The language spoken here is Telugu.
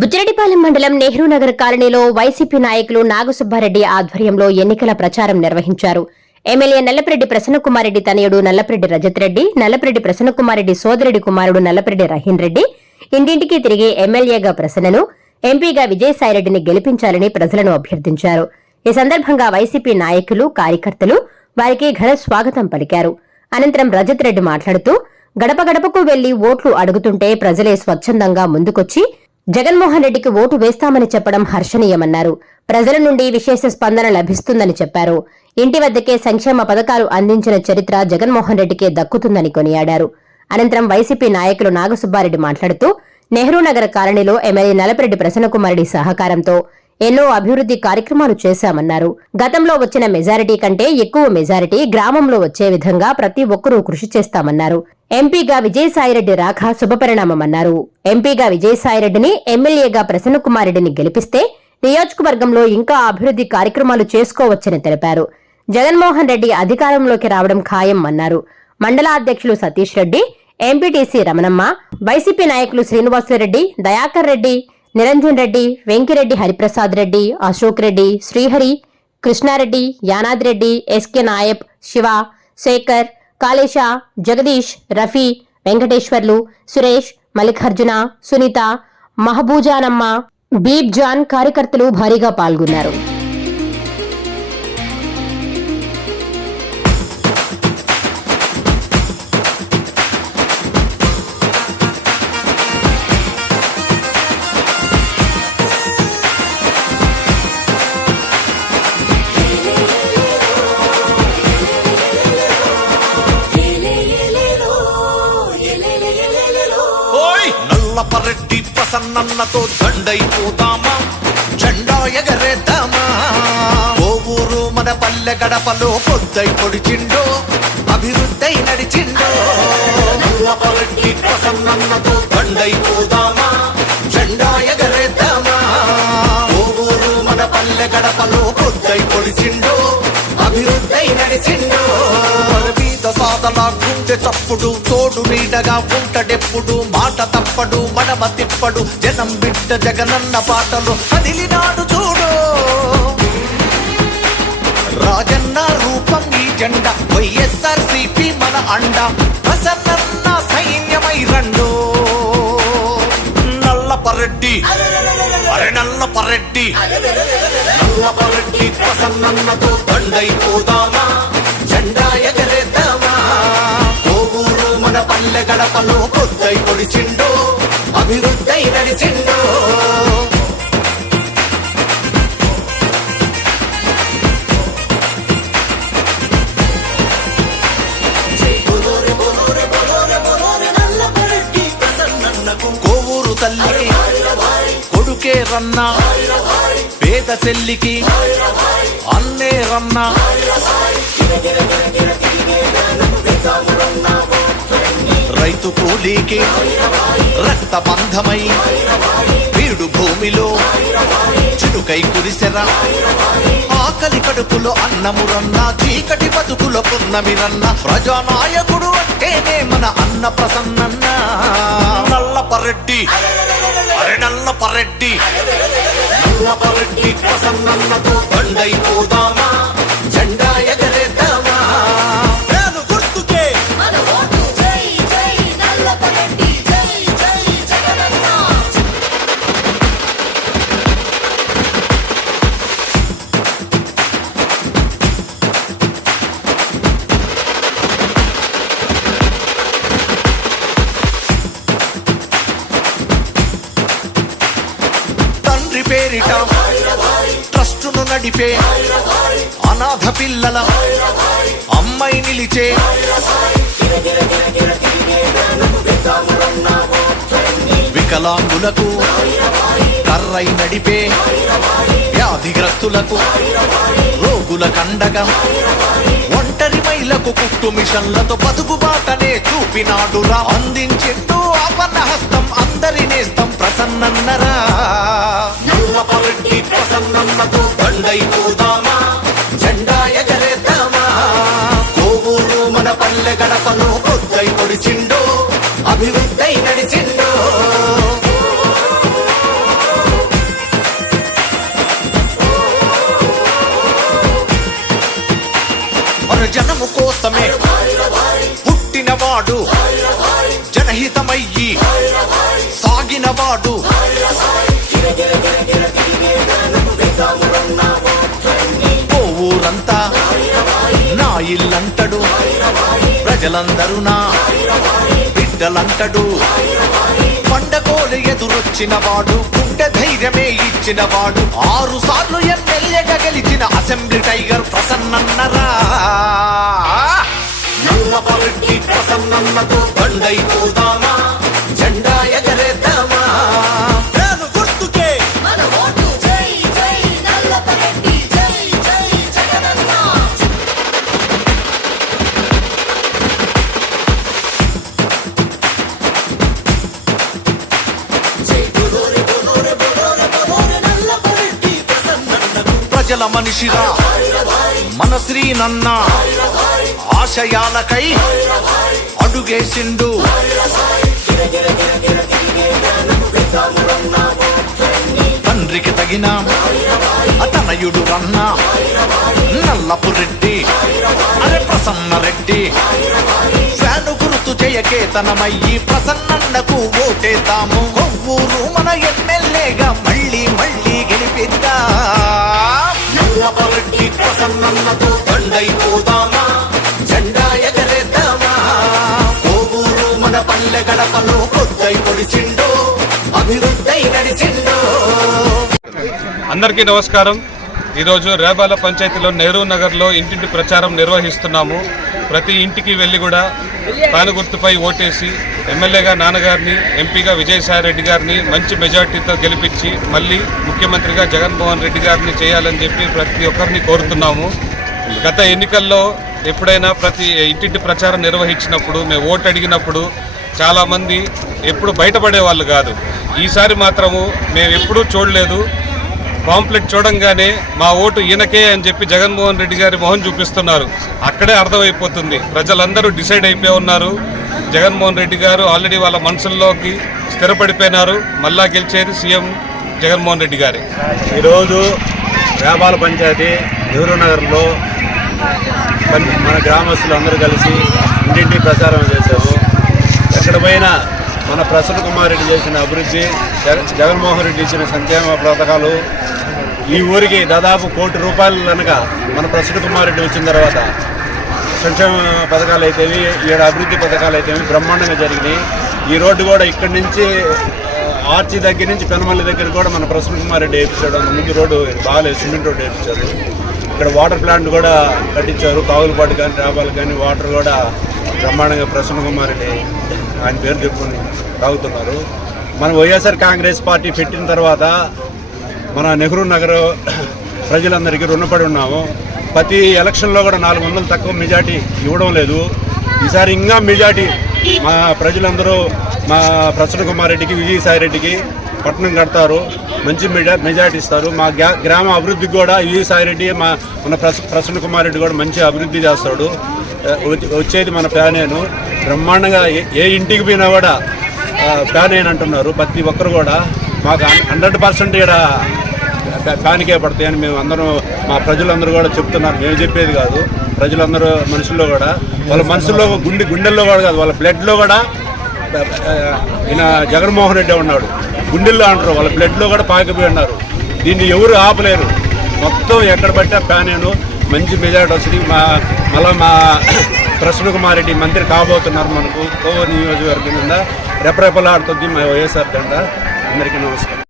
బుచ్చిరెడ్డిపాలెం మండలం నెహ్రూ నగర్ కాలనీలో వైసీపీ నాయకులు నాగసుబ్బారెడ్డి ఆధ్వర్యంలో ఎన్నికల ప్రచారం నిర్వహించారు. ఎమ్మెల్యే నల్లపరెడ్డి ప్రసన్నకుమారెడ్డి తనయుడు నల్లపరెడ్డి రజత్ రెడ్డి, నల్లపరెడ్డి ప్రసన్నకుమారెడ్డి సోదరుడి కుమారుడు నల్లపరెడ్డి రహీన్ రెడ్డి ఇంటింటికి తిరిగి ఎమ్మెల్యేగా ప్రసన్నను, ఎంపీగా విజయసాయిరెడ్డిని గెలిపించాలని ప్రజలను అభ్యర్థించారు. ఈ సందర్భంగా వైసీపీ నాయకులు, కార్యకర్తలు వారికి ఘన స్వాగతం పలికారు. అనంతరం రజత్ రెడ్డి మాట్లాడుతూ గడప గడపకు వెళ్లి ఓట్లు అడుగుతుంటే ప్రజలే స్వచ్ఛందంగా ముందుకొచ్చి జగన్మోహన్ రెడ్డికి ఓటు వేస్తామని చెప్పడం హర్షణీయమన్నారు. ప్రజల నుండి విశేష స్పందన లభిస్తుందని చెప్పారు. ఇంటి వద్దకే సంక్షేమ పథకాలు అందించిన చరిత్ర జగన్మోహన్ రెడ్డికే దక్కుతుందని కొనియాడారు. అనంతరం వైసీపీ నాయకులు నాగసుబ్బారెడ్డి మాట్లాడుతూ నెహ్రూ నగర్ కాలనీలో ఎమ్మెల్యే నల్లపరెడ్డి ప్రసన్నకుమారెడ్డి సహకారంతో ఎన్నో అభివృద్ది కార్యక్రమాలు చేశామన్నారు. గతంలో వచ్చిన మెజారిటీ కంటే ఎక్కువ మెజారిటీ గ్రామంలో వచ్చే విధంగా ప్రతి ఒక్కరూ కృషి చేస్తామన్నారు. ఎంపీగా విజయసాయిరెడ్డి రాక శుభపరిణామమన్నారు. ఎంపీగా విజయసాయిరెడ్డిని, ఎమ్మెల్యేగా ప్రసన్నకుమారెడ్డిని గెలిపిస్తే నియోజకవర్గంలో ఇంకా అభివృద్ది కార్యక్రమాలు చేసుకోవచ్చని తెలిపారు. జగన్మోహన్ రెడ్డి అధికారంలోకి రావడం ఖాయం అన్నారు. మండల అధ్యక్షులు సతీష్ రెడ్డి, ఎంపీటీసీ రమణమ్మ, వైసీపీ నాయకులు శ్రీనివాసరెడ్డి, దయాకర్ రెడ్డి, నిరంజన్ రెడ్డి, వెంకిరెడ్డి, హరిప్రసాద్ రెడ్డి, అశోక్ రెడ్డి, శ్రీహరి, కృష్ణారెడ్డి, యానాదిరెడ్డి, ఎస్కే నాయబ్, శివ, శేఖర్, కాళేశ, జగదీష్, రఫీ, వెంకటేశ్వర్లు, సురేష్, మల్లికార్జున, సునీత, మహబూజానమ్మ, బీబ్ జాన్ కార్యకర్తలు భారీగా పాల్గొన్నారు. నల్లపరెడ్డి ప్రసన్నతో దండైపోతామా, జెండా ఎగరేద్దామా. ఓ ఊరు మన పల్లె గడపలో పొద్దై పొడిచిండో, అభివృద్ధి నడిచిండో. నల్లపరెడ్డి ప్రసన్నతో దండైపోదామా, జెండా ఎగరేద్దామా. ఓ ఊరు మన పల్లె గడపలో పొద్దై పొడిచిండో, అభివృద్ధి నడిచిండో. సాదలా గుండె చప్పుడు, తోడు నీడగా ఉంటడెప్పుడు, మాట తప్పడు, మడమ తిప్పడు, జనం బిడ్డ జగనన్న పాటలు కదిలినాడు చూడు. రాజన్న రూపం ఈ జెండా, వైఎస్ఆర్సీపీ మన అండ, ప్రసన్నన్న సైన్యమై రండు. నల్లపరెడ్డి, అరే నల్లపరెడ్డి, నల్లపరెడ్డి ప్రసన్నతో దండైపోదామా, జెండా ఎగరేద్దామా. ఓ ఊరు మన పల్లె గడపలో పొద్దై పొడిచిండో, అభివృద్ధి నడిచిండో. కోవూరు తల్లికి కొడుకే రన్నా, పేద చెల్లికి అన్నే రన్నా. రైతు కూలీకి రక్త బంధమై వీడు భూమిలో చిరుకై కురిసెరా. ఆకలి కడుపులో అన్నమురన్న, చీకటి బతుకులో పున్నమిరన్న, ప్రజానాయకుడు అంటేనే మన అన్న ప్రసన్నన్న. నల్లపరెడ్డి, అరే నల్లపరెడ్డి, నల్లపరెడ్డి ప్రసన్నతో దండైపోదామా, జెండా ఎగరేద్దామా. పేరిట ట్రస్టును నడిపే అనాథ పిల్లల అమ్మాయి నిలిచే, వికలాంగులకు కర్రై నడిపే, వ్యాధిగ్రస్తులకు రోగుల కండగా, ఒంటరి మహిళకు కుట్టు మిషన్లతో బతుకుబాటనే చూపినాడురా. అందించిండు ఆపన్న హస్తం, అందరి నేస్తం ప్రసన్నన్నరా. నల్లపరెడ్డి ప్రసన్నతో దండైపోదామా, జెండా ఎగరేద్దామా. కోవూరు మన పల్లె గడపలో పొద్దై పొడిచిండో, అభివృద్ధి నడిచిండో. అంకితమయ్యి సాగినవాడు ఓ ఊరంతా నా ఇల్లంటడు, ప్రజలందరూ నా బిడ్డలంటడు. పండగోలు ఎదురొచ్చిన వాడు, గుండె ధైర్యమే ఇచ్చిన వాడు, 6 సార్లు ఎమ్మెల్యేగా గెలిచిన అసెంబ్లీ టైగర్ ప్రసన్నన్నరా. నల్లపరెడ్డి ప్రసన్నన్నతో బండైపోదామా, జెండా ఎగరేద్దామా. నేను గుర్తుకే మన ఓటు, జై జై నల్లపరెడ్డి, జై జై జగనన్న. ప్రజల మనిషిరా మన శ్రీనన్న, ఆశయాలకై అడుగేసిండు. తండ్రికి తగిన అతనయుడు అన్న నల్లపురెడ్డి, అరే ప్రసన్న రెడ్డి. ఫ్యాను గుర్తు జయకేతనమయ్యి ప్రసన్నన్నకు ఓటేద్దాము. కొవ్వూరు మన ఎమ్మెల్యేగా మళ్ళీ మళ్ళీ గెలిపిద్దా. నల్లపురెడ్డి ప్రసన్నన్నతో బండైపోదామా, జెండా ఎగరేద్దామా. కొవ్వూరు మన పల్లె గడపలో కొద్దై పొడిచిండో, అభివృద్ధి నడిచిండో. అందరికీ నమస్కారం. ఈరోజు రేబాల పంచాయతీలో నెహ్రూ నగర్లో ఇంటింటి ప్రచారం నిర్వహిస్తున్నాము. ప్రతి ఇంటికి వెళ్ళి కూడా తాను గుర్తుపై ఓటేసి ఎమ్మెల్యేగా నాన్నగారిని, ఎంపీగా విజయసాయిరెడ్డి గారిని మంచి మెజార్టీతో గెలిపించి మళ్ళీ ముఖ్యమంత్రిగా జగన్మోహన్ రెడ్డి గారిని చేయాలని చెప్పి ప్రతి ఒక్కరిని కోరుతున్నాము. గత ఎన్నికల్లో ఎప్పుడైనా ప్రతి ఇంటింటి ప్రచారం నిర్వహించినప్పుడు మేము ఓటు అడిగినప్పుడు చాలామంది ఎప్పుడు బయటపడే వాళ్ళు కాదు. ఈసారి మాత్రము మేము ఎప్పుడూ చూడలేదు. పాంప్లెట్ చూడంగానే మా ఓటు ఈయనకే అని చెప్పి జగన్మోహన్ రెడ్డి గారి మొహం చూపిస్తున్నారు. అక్కడే అర్థమైపోతుంది, ప్రజలందరూ డిసైడ్ అయిపోయి ఉన్నారు. జగన్మోహన్ రెడ్డి గారు ఆల్రెడీ వాళ్ళ మనసుల్లోకి స్థిరపడిపోయినారు. మళ్ళా గెలిచేది సీఎం జగన్మోహన్ రెడ్డి గారే. ఈరోజు రేబాల పంచాయతీ నెహ్రూ నగర్లో మన గ్రామస్తులు అందరూ కలిసి ఇంటింటి ప్రచారం చేశాము. ఎక్కడ పోయినా మన ప్రసన్న కుమార్ రెడ్డి చేసిన అభివృద్ధి, జగన్మోహన్ రెడ్డి ఇచ్చిన సంక్షేమ పథకాలు, ఈ ఊరికి దాదాపు ₹1 కోటి కనుక మన ప్రసన్న కుమార్ రెడ్డి వచ్చిన తర్వాత సంక్షేమ పథకాలు అయితేవి, 7 అభివృద్ధి పథకాలు అయితేవి బ్రహ్మాండంగా జరిగినాయి. ఈ రోడ్డు కూడా ఇక్కడి నుంచి ఆర్చి దగ్గర నుంచి పెనమల్లి దగ్గర కూడా మన ప్రసన్న కుమార్ రెడ్డి వేయించాడు. ముందు రోడ్డు బాగాలేదు, సిమెంట్ రోడ్డు వేయించారు. ఇక్కడ వాటర్ ప్లాంట్ కూడా కట్టించారు. కావులపాటు కానీ రేబాలు కానీ వాటర్ కూడా బ్రహ్మాండంగా ప్రసన్న కుమార్ రెడ్డి ఆయన పేరు చెప్పుకొని తాగుతున్నారు. మన వైఎస్ఆర్ కాంగ్రెస్ పార్టీ పెట్టిన తర్వాత మన నెహ్రూ నగర్ ప్రజలందరికీ రుణపడి ఉన్నాము. ప్రతి ఎలక్షన్లో కూడా 400 తక్కువ మెజార్టీ ఇవ్వడం లేదు. ఈసారి ఇంకా మెజార్టీ మా ప్రజలందరూ మా ప్రసన్న కుమార్ రెడ్డికి, విజయసాయిరెడ్డికి పట్టణం కడతారు, మంచి మెజార్టీ ఇస్తారు. మా గ్రామ అభివృద్ధికి కూడా విజయసాయిరెడ్డి, మన ప్రసన్న కుమార్ రెడ్డి కూడా మంచి అభివృద్ధి చేస్తాడు. వచ్చేది మన ప్యానేను. బ్రహ్మాండంగా ఏ ఇంటికి పోయినా కూడా ప్యానేన్ అంటున్నారు ప్రతి ఒక్కరు కూడా. మాకు 100% ఇక్కడ ప్యానికే పడతాయని మేము అందరం, మా ప్రజలందరూ కూడా చెప్తున్నారు. మేము చెప్పేది కాదు, ప్రజలందరూ మనుషుల్లో కూడా, వాళ్ళ మనసుల్లో గుండెల్లో కూడా కాదు, వాళ్ళ బ్లడ్లో కూడా ఈయన జగన్మోహన్ రెడ్డి ఉన్నాడు. గుండెల్లో అంటారు, వాళ్ళ బ్లడ్లో కూడా పాకిపోయి ఉన్నారు. దీన్ని ఎవరు ఆపలేరు. మొత్తం ఎక్కడ పట్టా ప్యానేను మంచి మెజార్టీ వస్తుంది. మళ్ళీ మా ప్రసన్న కుమార్ రెడ్డి మంత్రి కాబోతున్నారు. మనకు కోవూరు నియోజకవర్గం కింద రెపరెపలాడుతుంది మా వైఎస్ఆర్ జెండా. అందరికీ నమస్కారం.